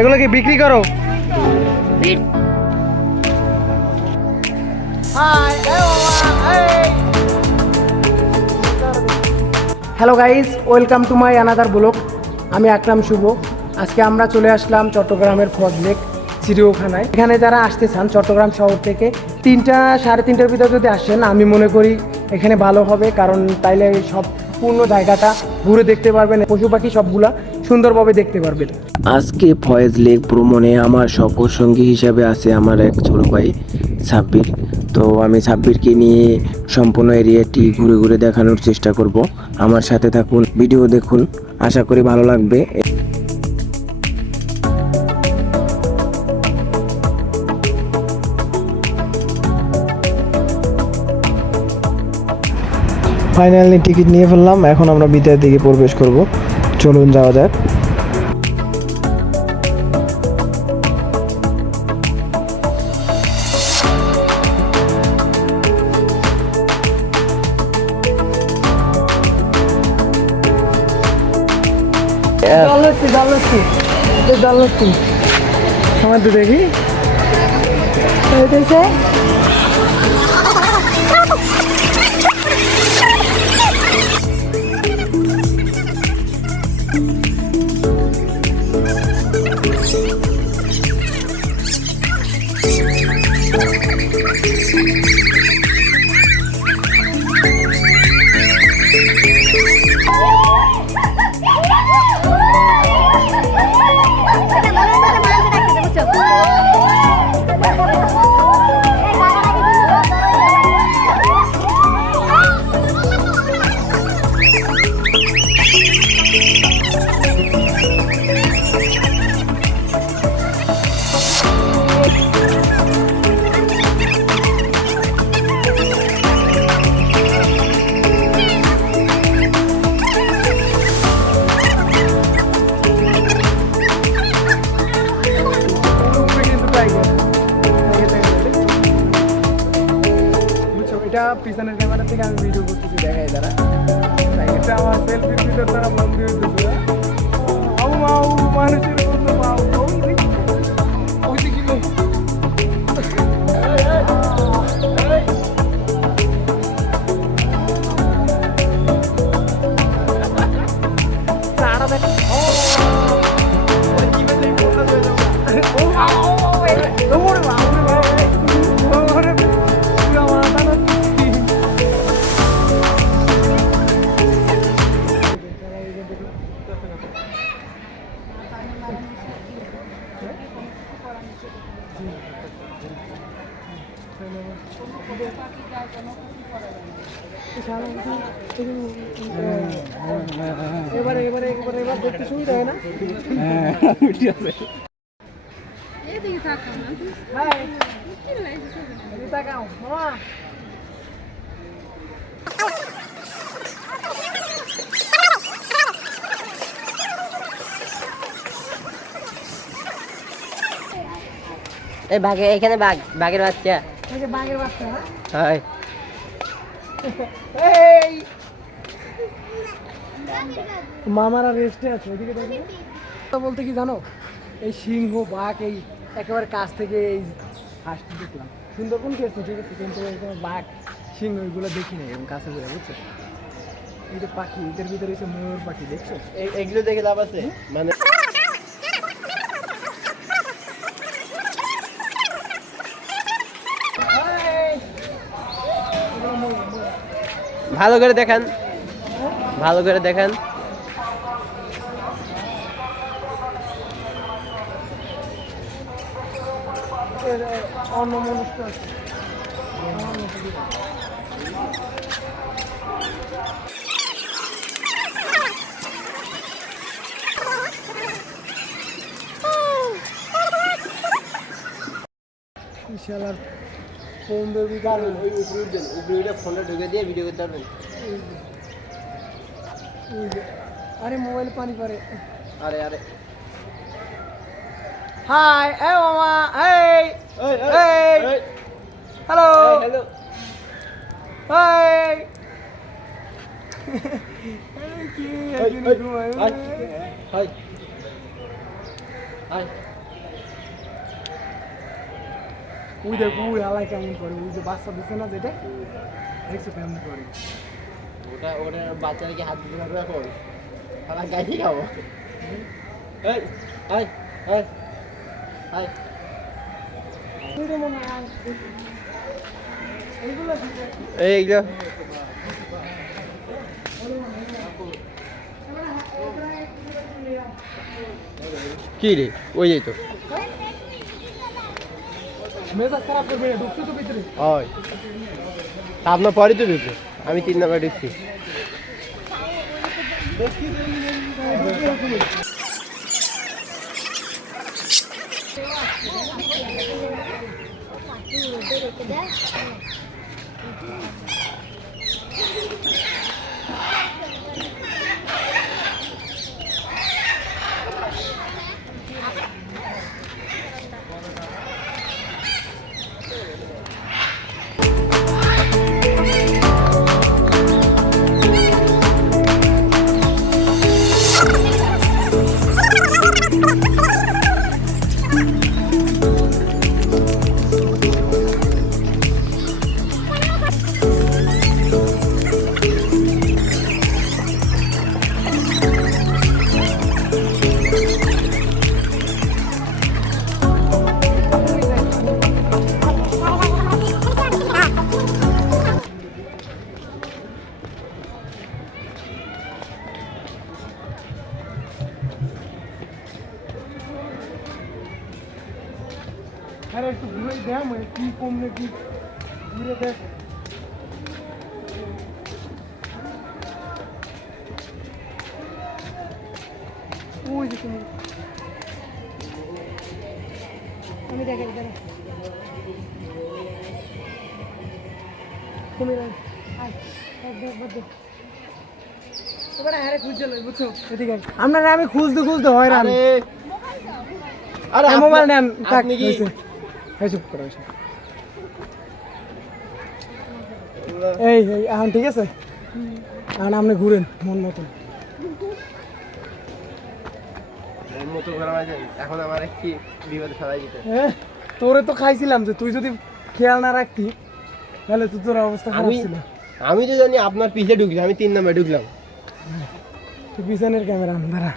এগুলো কি বিক্রি করো? Hello guys, welcome to my another blog. আমি আকরাম শুভ। আজকে আমরা চলে আসলাম চট্টগ্রামের ফজলেক চিড়িয়াখানায়। এখানে যারা আসতে চান চট্টগ্রাম শহর থেকে 3টা সাড়ে 3টার ভিতরে যদি আসেন, আমি মনে করি এখানে ভালো হবে, কারণ তাইলে সম্পূর্ণ জায়গাটা ঘুরে দেখতে পারবেন, পশু পাখি সবগুলা সুন্দরভাবে দেখতে পারবেন। আজকে ফয়েজ লেক ভ্রমণে আমার সফর সঙ্গী হিসাবে আছে আমার এক ছোট ভাই সাব্বির। তো আমি সাব্বিরকে নিয়ে সম্পূর্ণ এরিয়াটি ঘুরে ঘুরে দেখানোর চেষ্টা করব। আমার সাথে থাকুন, ভিডিও দেখুন, আশা করি ভালো লাগবে। ফাইনালি টিকিট নিয়ে ফেললাম, এখন আমরা ভিতরের দিকে প্রবেশ করব। চলুন যাওয়া যাক। আমার তো দেখি এটা পিছনের ক্যামেরা থেকে আমি ভিডিও করতেছি, দেখাই তারা এটা আমার সেলফির ভিতর তারা বন্ধ হইতেছে। মানুষের এবার দেখতে সুবিধা হয় না। এই বাঘে, এখানে বাঘের বাচ্চা। বাঘের বাচ্চা হয়। মামারা রেস্টে আছে ওইদিকে বলতে কি জানো, এই সিংহ বাঘ এই একেবারে কাছ থেকে এই হাঁসটি দেখলাম। সুন্দরবন গেছে ঠিক আছে, কিন্তু বাঘ সিংহ এগুলো দেখি না এরকম কাছে করে, বুঝছো? এই যে পাখি, এদের ভিতরে হচ্ছে ময়ূর পাখি, দেখছো? এগুলো দেখে লাভ আছে মানে? ভালো করে দেখান, ভালো করে দেখান। অন্য মনস্ক আছে। বিশাল ফোন দেবি কারণ ওই উপরে ফোনটা ঢুকে দিয়ে ভিডিও করতে পারবেন। আরে মোবাইল পানি পরে। আরে আরে হাই, এই মামা, এই এই হ্যালো হ্যালো, হাই। আয় ওই দেখ ওই আলাই কেমন করে, ওই যে বাচ্চা দিচ্ছে না যেটা, দেখছো কেমন করে। ওটা ওটা বাচ্চারা কি হাত দিতে পারবে এখন? তারা গাইতে খাবো। এই আয় আয় আয় এইটা মনে হয় এইগুলো দিতে এইগুলো কি রে? ওই যাই তো মেজাজ খারাপ করবে না, ঢুকছো তো ভিতরে। ওই আপনার পরে তো ঢুকবে, আমি 3 নাম্বার ঢুকছি। আরে একটু ঘুরে দেখ কি কমলে কি ঘুরে দেখ। ওই যে তুমি আমি দেখে দাঁড়া কুমির এবার আরে খুঁজে লই বুঝছো, এদিকে আপনারা আমি খুঁজতে খুঁজতে হয় না। আরে আরে মোবাইল নেন, থাক আপনি কি হয়েছে। এই চুপ করো এসে। এই এই এখন ঠিক আছে, এখন আপনি ঘুরেন মন মতন। মন মতো ঘোরা মাঝে এখন আমার কি বিপদে ফেলাই দিতে? তোরে তো খাইছিলাম যে তুই যদি খেয়াল না রাখতি তাহলে তো তোর অবস্থা খারাপ আমি ছিল। আমি তো জানি আপনার পিছে ঢুকছি, আমি 3 নাম্বার ঢুকলাম। তুই পিছনের ক্যামেরা দাঁড়া।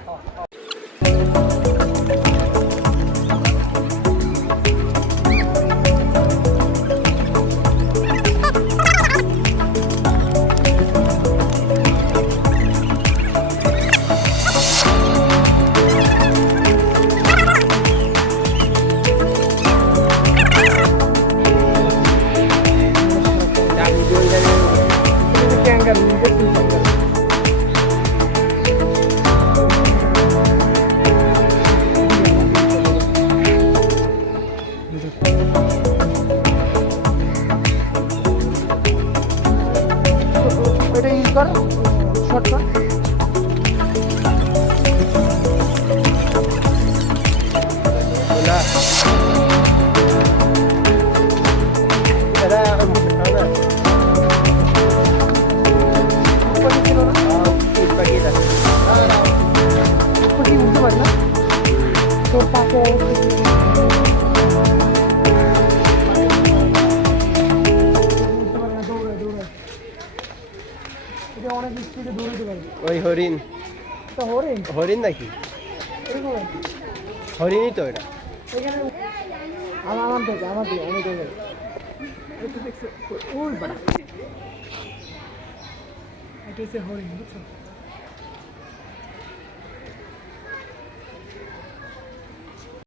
এটা ইউজ করো শর্ট কর। না এটা উপরে ছিল না, উপরে কি উঠতে পারি না তোর পাশে অবস্থা কি? উঠতে পারি না, দৌড়ায় দৌড়ায়, এটা অনেক স্পিডে দৌড়াতে পারে। ওই হরিণ, তো হরিণ হরিণ নাকি? এরকম হরিণই তো এটা। এখানে আমার দেখে আমার দিকে আমি দেখে একটু দেখছো ওই বাড়া, এটা হচ্ছে হরিণ বুঝছো।